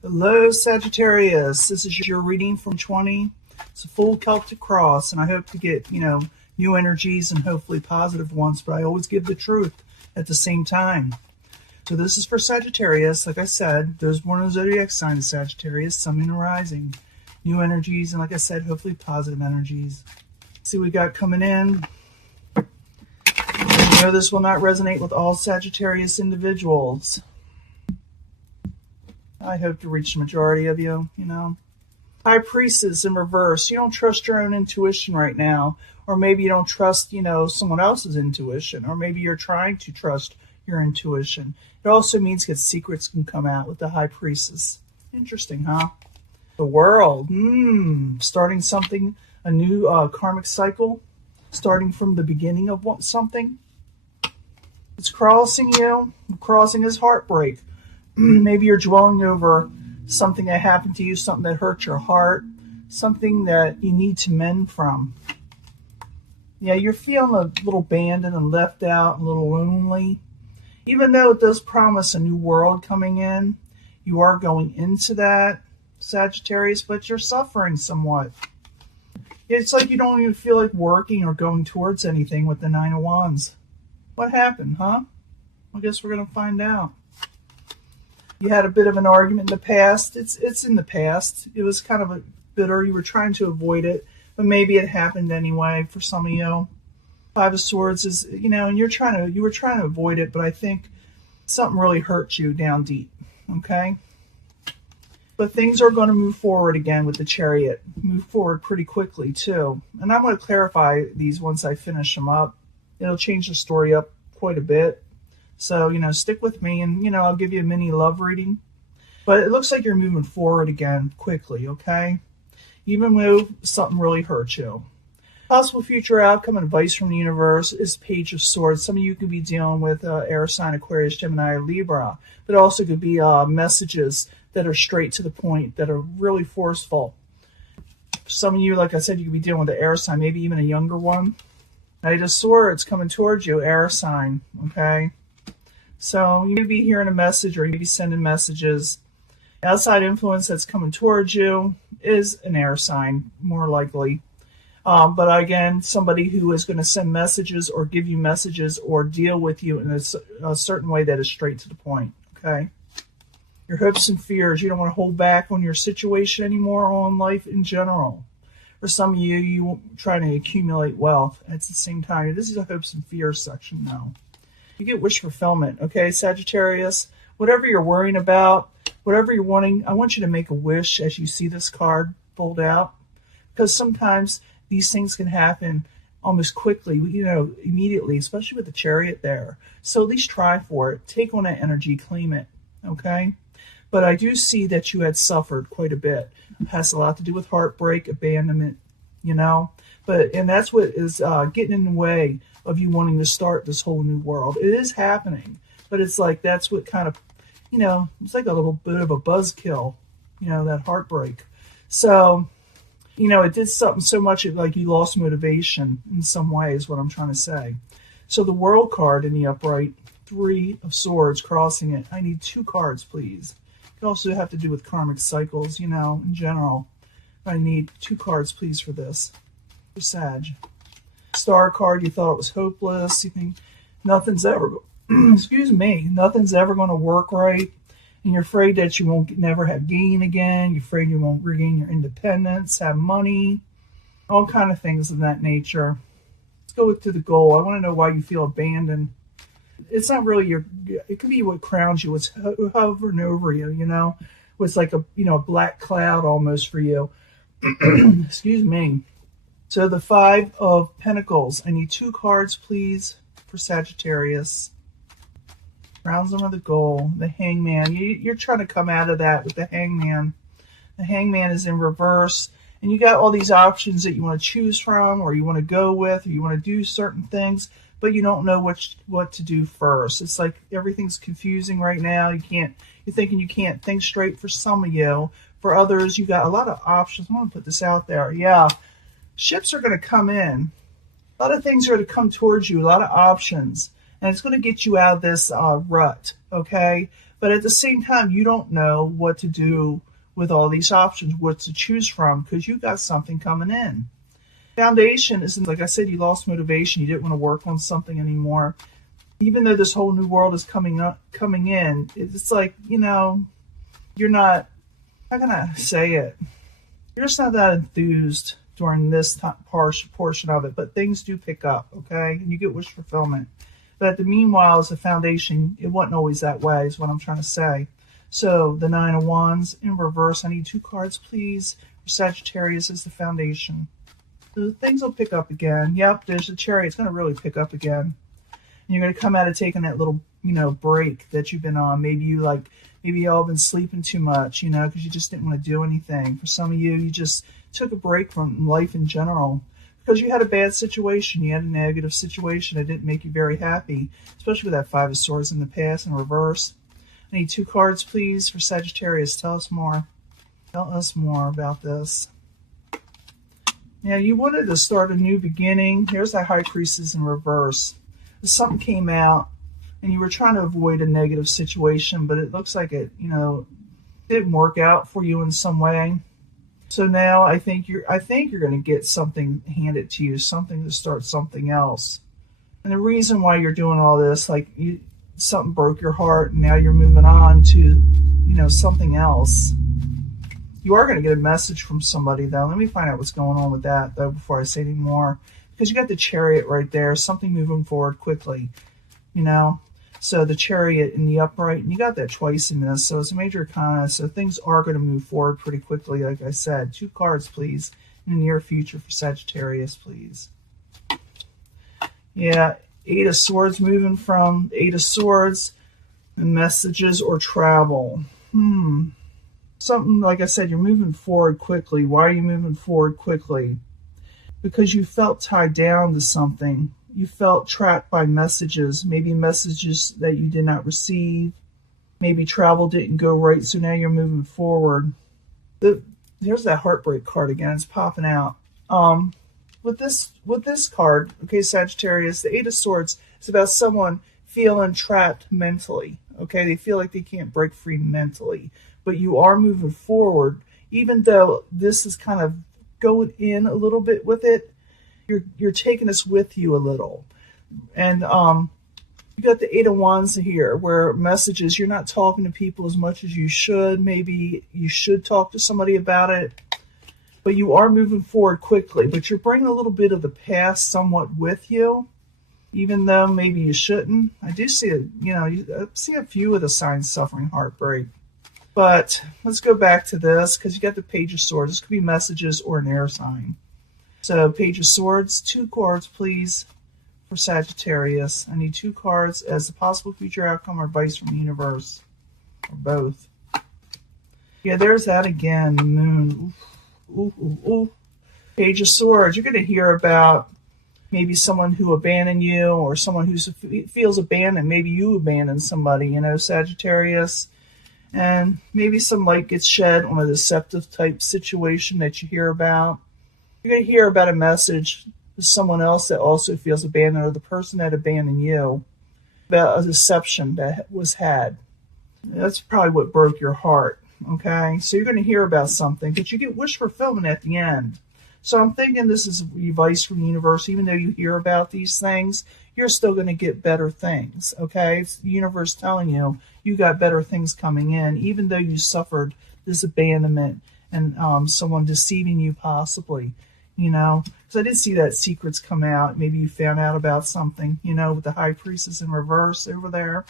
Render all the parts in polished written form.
Hello, Sagittarius. This is your reading from 20. It's a full Celtic cross, and I hope to get, new energies and hopefully positive ones, but I always give the truth at the same time. So this is for Sagittarius. Like I said, there's one of the zodiac signs, Sagittarius, Sun, Moon, and Rising. New energies, and like I said, hopefully positive energies. See what we got coming in. I know this will not resonate with all Sagittarius individuals. I hope to reach the majority of you, High Priestess in reverse. You don't trust your own intuition right now. Or maybe you don't trust, someone else's intuition. Or maybe you're trying to trust your intuition. It also means that secrets can come out with the High Priestess. Interesting, huh? The World. Starting something, a new karmic cycle. Starting from the beginning of something. It's crossing you. Crossing is heartbreak. Maybe you're dwelling over something that happened to you, something that hurt your heart, something that you need to mend from. Yeah, you're feeling a little abandoned and left out, a little lonely. Even though it does promise a new world coming in, you are going into that, Sagittarius, but you're suffering somewhat. It's like you don't even feel like working or going towards anything with the Nine of Wands. What happened, huh? I guess we're going to find out. You had a bit of an argument in the past. It's in the past. It was kind of a bitter. You were trying to avoid it, but maybe it happened anyway for some of you. Five of Swords is, and you were trying to avoid it, but I think something really hurt you down deep. Okay? But things are going to move forward again with the Chariot. Move forward pretty quickly too. And I'm going to clarify these once I finish them up. It'll change the story up quite a bit. So, stick with me and, I'll give you a mini love reading. But it looks like you're moving forward again quickly, okay? Even though something really hurt you. Possible future outcome and advice from the universe is Page of Swords. Some of you could be dealing with air sign, Aquarius, Gemini, or Libra. But it also could be messages that are straight to the point, that are really forceful. Some of you, like I said, you could be dealing with the air sign, maybe even a younger one. Knight of Swords coming towards you, air sign, okay? So you may be hearing a message or you may be sending messages. Outside influence that's coming towards you is an air sign, more likely. But again, somebody who is going to send messages or give you messages or deal with you in a certain way that is straight to the point, okay? Your hopes and fears, you don't want to hold back on your situation anymore or on life in general. For some of you, you trying to accumulate wealth. At the same time, this is a hopes and fears section now. You get wish fulfillment, okay, Sagittarius? Whatever you're worrying about, whatever you're wanting, I want you to make a wish as you see this card fold out. Because sometimes these things can happen almost quickly, immediately, especially with the Chariot there. So at least try for it. Take on that energy, claim it, okay? But I do see that you had suffered quite a bit. It has a lot to do with heartbreak, abandonment, and that's what is getting in the way of you wanting to start this whole new world. It is happening, but it's like that's what kind of, it's like a little bit of a buzzkill, that heartbreak. So, it did something so much like you lost motivation in some way is what I'm trying to say. So the World card in the upright, Three of Swords crossing it. I need 2 cards, please. It also have to do with karmic cycles, in general. I need 2 cards, please, for this. For Sag. Star card, you thought it was hopeless. You think nothing's ever, nothing's ever going to work right. And you're afraid that you won't never have gain again. You're afraid you won't regain your independence, have money, all kind of things of that nature. Let's go to the goal. I want to know why you feel abandoned. It's not really it could be what crowns you, what's hovering over you, what's like a black cloud almost for you. Excuse me. So the 5 of Pentacles. I need 2 cards, please, for Sagittarius. Crowns under the goal. The Hangman. You're trying to come out of that with the Hangman. The Hangman is in reverse. And you got all these options that you want to choose from or you want to go with or you want to do certain things, but you don't know what to do first. It's like everything's confusing right now. You're thinking you can't think straight for some of you. For others, you got a lot of options. I want to put this out there. Yeah. Ships are going to come in. A lot of things are going to come towards you, a lot of options. And it's going to get you out of this rut, okay? But at the same time, you don't know what to do with all these options, what to choose from, because you got something coming in. Foundation isn't, like I said, you lost motivation. You didn't want to work on something anymore. Even though this whole new world is coming in, it's like, you're not, how can I say it? You're just not that enthused during this portion of it, but things do pick up, okay? And you get wish fulfillment. But the meanwhile, as a foundation, it wasn't always that way, is what I'm trying to say. So the Nine of Wands in reverse. I need 2 cards, please. For Sagittarius is the foundation. So things will pick up again. Yep, there's the Chariot. It's going to really pick up again. And you're going to come out of taking that little, break that you've been on. Maybe y'all been sleeping too much, because you just didn't want to do anything. For some of you, you just took a break from life in general. Because you had a bad situation, you had a negative situation that didn't make you very happy, especially with that 5 of Swords in the past in reverse. I need 2 cards, please, for Sagittarius. Tell us more. Tell us more about this. Yeah, you wanted to start a new beginning. Here's that High Priestess in reverse. Something came out, and you were trying to avoid a negative situation, but it looks like it, didn't work out for you in some way. So now I think you're going to get something handed to you, something to start something else. And the reason why you're doing all this, like something broke your heart, and now you're moving on to, something else. You are going to get a message from somebody, though. Let me find out what's going on with that, though, before I say any more. Because you got the Chariot right there, something moving forward quickly, So the Chariot in the upright, and you got that twice in this, so it's a major arcana, so things are going to move forward pretty quickly, like I said. 2 cards, please, in the near future for Sagittarius, please. Yeah, 8 of Swords, moving from 8 of Swords, and messages or travel. Something, like I said, you're moving forward quickly. Why are you moving forward quickly? Because you felt tied down to something. You felt trapped by messages, maybe messages that you did not receive. Maybe travel didn't go right, so now you're moving forward. There's that heartbreak card again. It's popping out. With this card, okay, Sagittarius, the 8 of Swords, it's about someone feeling trapped mentally. Okay, they feel like they can't break free mentally. But you are moving forward, even though this is kind of going in a little bit with it. You're taking us with you a little. And you got the 8 of Wands here, where messages, you're not talking to people as much as you should. Maybe you should talk to somebody about it. But you are moving forward quickly. But you're bringing a little bit of the past somewhat with you, even though maybe you shouldn't. I do see I see a few of the signs suffering heartbreak. But let's go back to this, because you got the Page of Swords. This could be messages or an air sign. So, Page of Swords, 2 cards, please, for Sagittarius. I need 2 cards as a possible future outcome or advice from the universe, or both. Yeah, there's that again, the moon. Ooh, ooh, ooh. Page of Swords, you're going to hear about maybe someone who abandoned you, or someone who feels abandoned. Maybe you abandoned somebody, Sagittarius. And maybe some light gets shed on a deceptive type situation that you hear about. You're going to hear about a message to someone else that also feels abandoned, or the person that abandoned you, about a deception that was had. That's probably what broke your heart, okay? So you're going to hear about something, but you get wish fulfillment at the end. So I'm thinking this is advice from the universe. Even though you hear about these things, you're still going to get better things, okay? It's the universe telling you you got better things coming in, even though you suffered this abandonment and someone deceiving you possibly, Because I did see that secrets come out. Maybe you found out about something, with the High Priestess in reverse over there.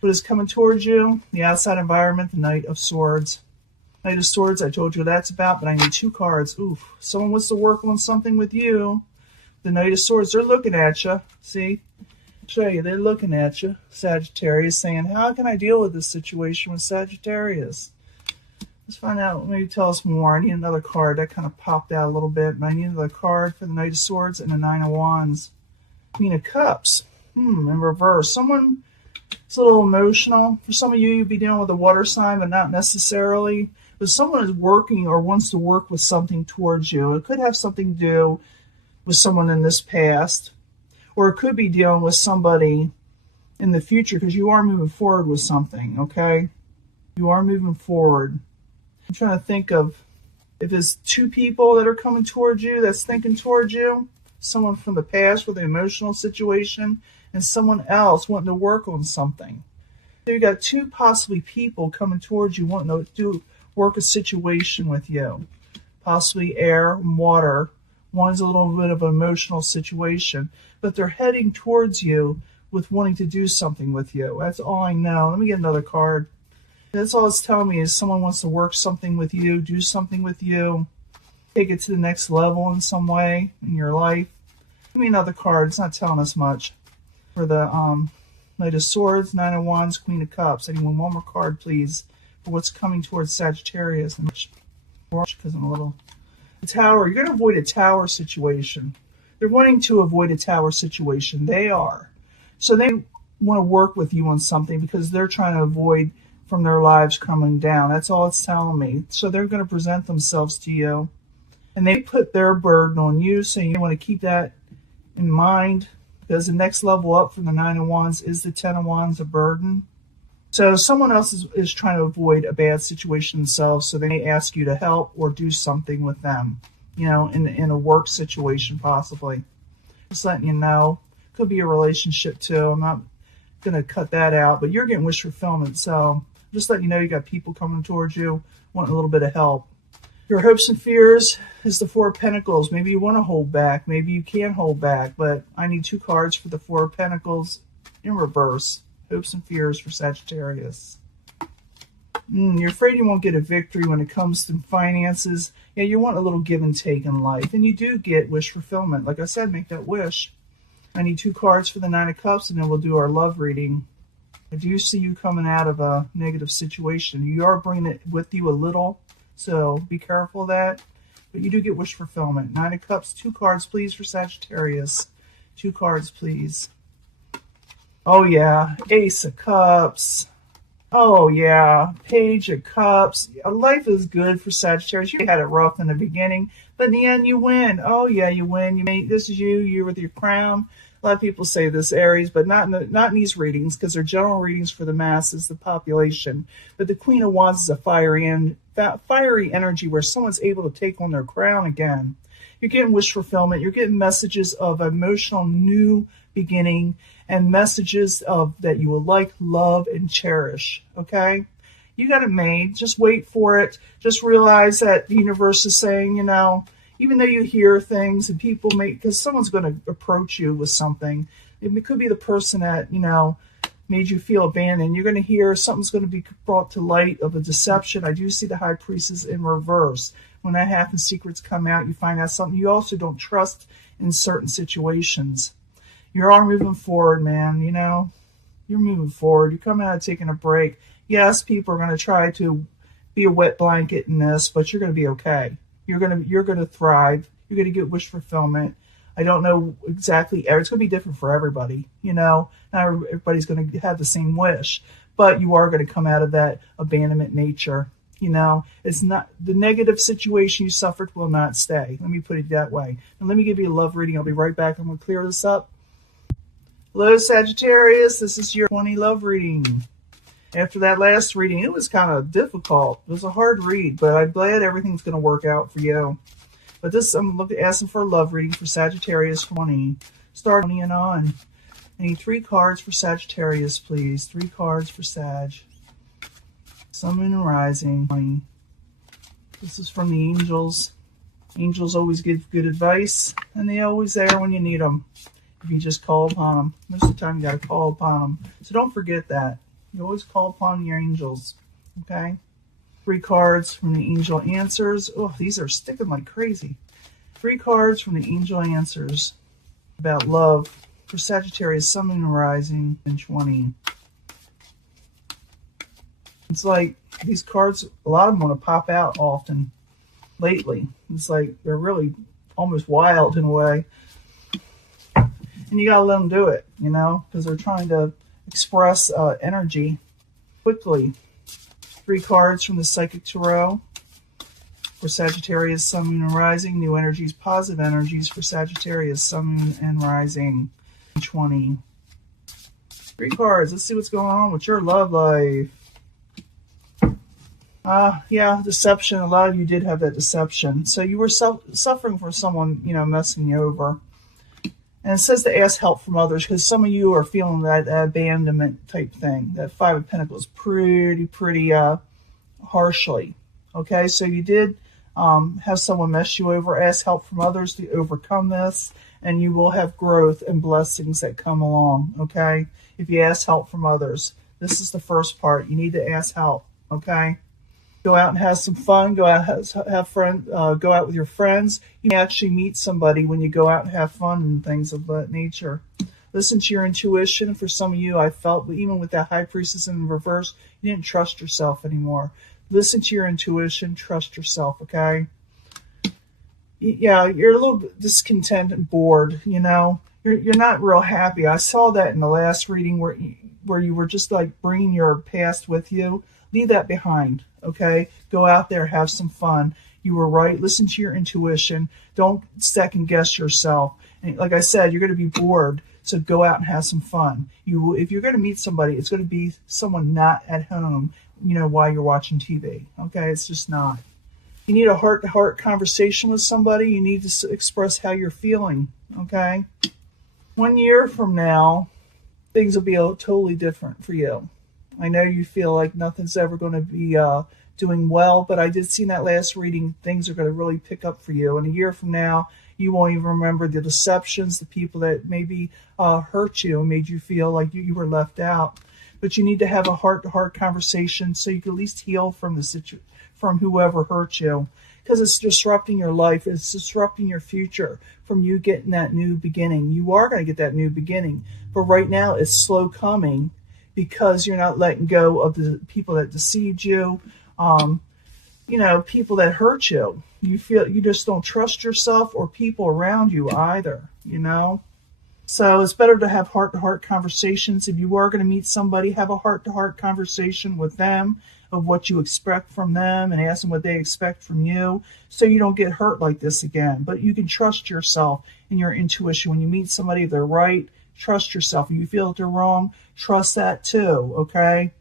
What is coming towards you? The outside environment, the Knight of Swords. Knight of Swords, I told you what that's about, but I need 2 cards. Oof, someone wants to work on something with you. The Knight of Swords, they're looking at you. See? I'll show you, they're looking at you. Sagittarius saying, how can I deal with this situation with Sagittarius? Let's find out. Maybe tell us more. I need another card. That kind of popped out a little bit, but I need another card for the Knight of Swords and the 9 of Wands. Queen of Cups. In reverse. Someone is a little emotional. For some of you, you'd be dealing with a water sign, but not necessarily. But someone is working or wants to work with something towards you. It could have something to do with someone in this past. Or it could be dealing with somebody in the future, because you are moving forward with something, okay? You are moving forward. I'm trying to think of if it's two people that are coming towards you, that's thinking towards you, someone from the past with an emotional situation, and someone else wanting to work on something. So you got two possibly people coming towards you wanting to work a situation with you. Possibly air and water. One's a little bit of an emotional situation, but they're heading towards you with wanting to do something with you. That's all I know. Let me get another card. That's all it's telling me is someone wants to work something with you, do something with you, take it to the next level in some way in your life. Give me another card. It's not telling us much. For the Knight of Swords, Nine of Wands, Queen of Cups. Anyone, one more card, please, for what's coming towards Sagittarius. Because I'm a little... The Tower. You're going to avoid a tower situation. They're wanting to avoid a tower situation. They are. So they want to work with you on something because they're trying to avoid from their lives coming down. That's all it's telling me. So they're going to present themselves to you. And they put their burden on you, so you want to keep that in mind, because the next level up from the Nine of Wands is the Ten of Wands, a burden. So someone else is trying to avoid a bad situation themselves, so they may ask you to help or do something with them, you know, in a work situation possibly. Just letting you know. Could be a relationship too. I'm not going to cut that out, but you're getting wish fulfillment, so just letting you know you got people coming towards you, wanting a little bit of help. Your hopes and fears is the Four of Pentacles. Maybe you want to hold back. Maybe you can't hold back, but I need two cards for the Four of Pentacles in reverse. Hopes and fears for Sagittarius. You're afraid you won't get a victory when it comes to finances. Yeah, you want a little give and take in life, and you do get wish fulfillment. Like I said, make that wish. I need two cards for the Nine of Cups, and then we'll do our love reading. I do see you coming out of a negative situation. You are bringing it with you a little, so be careful of that. But you do get wish fulfillment. Nine of Cups, two cards, please, for Sagittarius. Two cards, please. Oh, yeah. Ace of Cups. Oh, yeah. Page of Cups. Life is good for Sagittarius. You had it rough in the beginning, but in the end, you win. Oh, yeah, you win. This is you with your crown. A lot of people say this, Aries, but not in these readings, because they're general readings for the masses, the population. But the Queen of Wands is a fiery energy where someone's able to take on their crown again. You're getting wish fulfillment. You're getting messages of emotional new beginning and messages of that you will like, love, and cherish. Okay? You got it made. Just wait for it. Just realize that the universe is saying, you know, even though you hear things and people because someone's going to approach you with something. It could be the person that, you know, made you feel abandoned. You're going to hear something's going to be brought to light of a deception. I do see the High Priestess in reverse. When that happens, secrets come out. You find out something you also don't trust in certain situations. You are moving forward, man. You know, you're moving forward. You're coming out of taking a break. Yes, people are going to try to be a wet blanket in this, but you're going to be okay. You're going to thrive. You're going to get wish fulfillment. I don't know exactly. It's going to be different for everybody. You know, not everybody's going to have the same wish, but you are going to come out of that abandonment nature. You know, it's not the negative situation you suffered will not stay. Let me put it that way. And let me give you a love reading. I'll be right back. I'm going to clear this up. Hello, Sagittarius. This is your 20 love reading. After that last reading, it was kind of difficult. It was a hard read, but I'm glad everything's going to work out for you. But this, I'm asking for a love reading for Sagittarius 20. Start 20 and on. I need 3 cards for Sagittarius, please. 3 cards for Sag. Sun, Moon, and Rising. 20. This is from the angels. Angels always give good advice, and they're always there when you need them. If you just call upon them. Most of the time, you got to call upon them. So don't forget that. You always call upon your angels, okay? 3 cards from the angel answers. Oh, these are sticking like crazy. 3 cards from the angel answers about love for Sagittarius, Sun, Moon, and Rising in 20. It's like these cards, a lot of them want to pop out often lately. It's like they're really almost wild in a way. And you got to let them do it, you know, because they're trying to express energy quickly. 3 cards from the Psychic Tarot for Sagittarius, Sun, Moon, and Rising. New energies, positive energies for Sagittarius, Sun, Moon, and Rising. 20. 3 cards. Let's see what's going on with your love life. Yeah, deception. A lot of you did have that deception. So you were suffering from someone, messing you over. And it says to ask help from others because some of you are feeling that abandonment type thing. That 5 of Pentacles pretty harshly. Okay, so you did have someone mess you over. Ask help from others to overcome this, and you will have growth and blessings that come along. Okay, if you ask help from others, this is the first part. You need to ask help. Okay. Go out and have some fun. Go out, have friends. Go out with your friends. You may actually meet somebody when you go out and have fun and things of that nature. Listen to your intuition. For some of you, I felt even with that High Priestess in reverse, you didn't trust yourself anymore. Listen to your intuition. Trust yourself. Okay. Yeah, you're a little discontent and bored. You're not real happy. I saw that in the last reading where you were just like bringing your past with you. Leave that behind. Okay, go out there, have some fun. You were right. Listen to your intuition. Don't second guess yourself. And like I said, you're going to be bored, so go out and have some fun. If you're going to meet somebody, it's going to be someone not at home, while you're watching TV. Okay, it's just not. You need a heart-to-heart conversation with somebody. You need to express how you're feeling. Okay, 1 year from now, things will be totally different for you. I know you feel like nothing's ever going to be doing well, but I did see in that last reading, things are going to really pick up for you. And a year from now, you won't even remember the deceptions, the people that maybe hurt you and made you feel like you were left out. But you need to have a heart-to-heart conversation so you can at least heal from from whoever hurt you, because it's disrupting your life. It's disrupting your future from you getting that new beginning. You are going to get that new beginning, but right now it's slow coming, because you're not letting go of the people that deceived you, people that hurt you. You just don't trust yourself or people around you either, So it's better to have heart-to-heart conversations. If you are going to meet somebody, have a heart-to-heart conversation with them of what you expect from them and ask them what they expect from you so you don't get hurt like this again. But you can trust yourself and your intuition. When you meet somebody, if they're right, trust yourself. If you feel that they're wrong, trust that too, okay?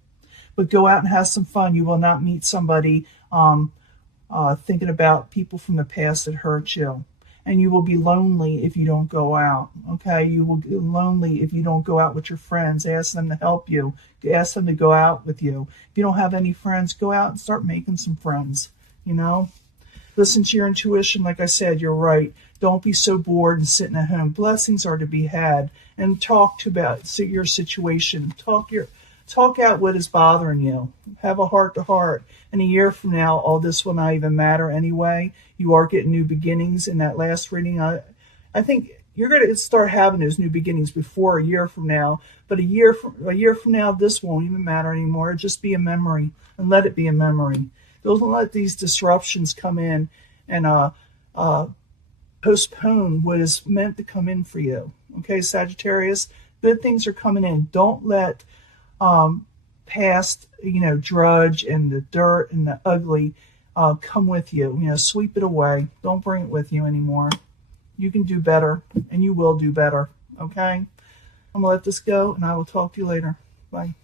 But go out and have some fun. You will not meet somebody thinking about people from the past that hurt you. And you will be lonely if you don't go out, okay? You will be lonely if you don't go out with your friends. Ask them to help you. Ask them to go out with you. If you don't have any friends, go out and start making some friends, Listen to your intuition. Like I said, you're right. Don't be so bored and sitting at home. Blessings are to be had. And talk about your situation. Talk out what is bothering you. Have a heart-to-heart. And a year from now, all this will not even matter anyway. You are getting new beginnings. In that last reading, I think you're going to start having those new beginnings before a year from now. But a year from now, this won't even matter anymore. It'll just be a memory, and let it be a memory. Don't let these disruptions come in and postpone what is meant to come in for you. Okay, Sagittarius, good things are coming in. Don't let past, drudge and the dirt and the ugly come with you. Sweep it away. Don't bring it with you anymore. You can do better, and you will do better. Okay? I'm going to let this go, and I will talk to you later. Bye.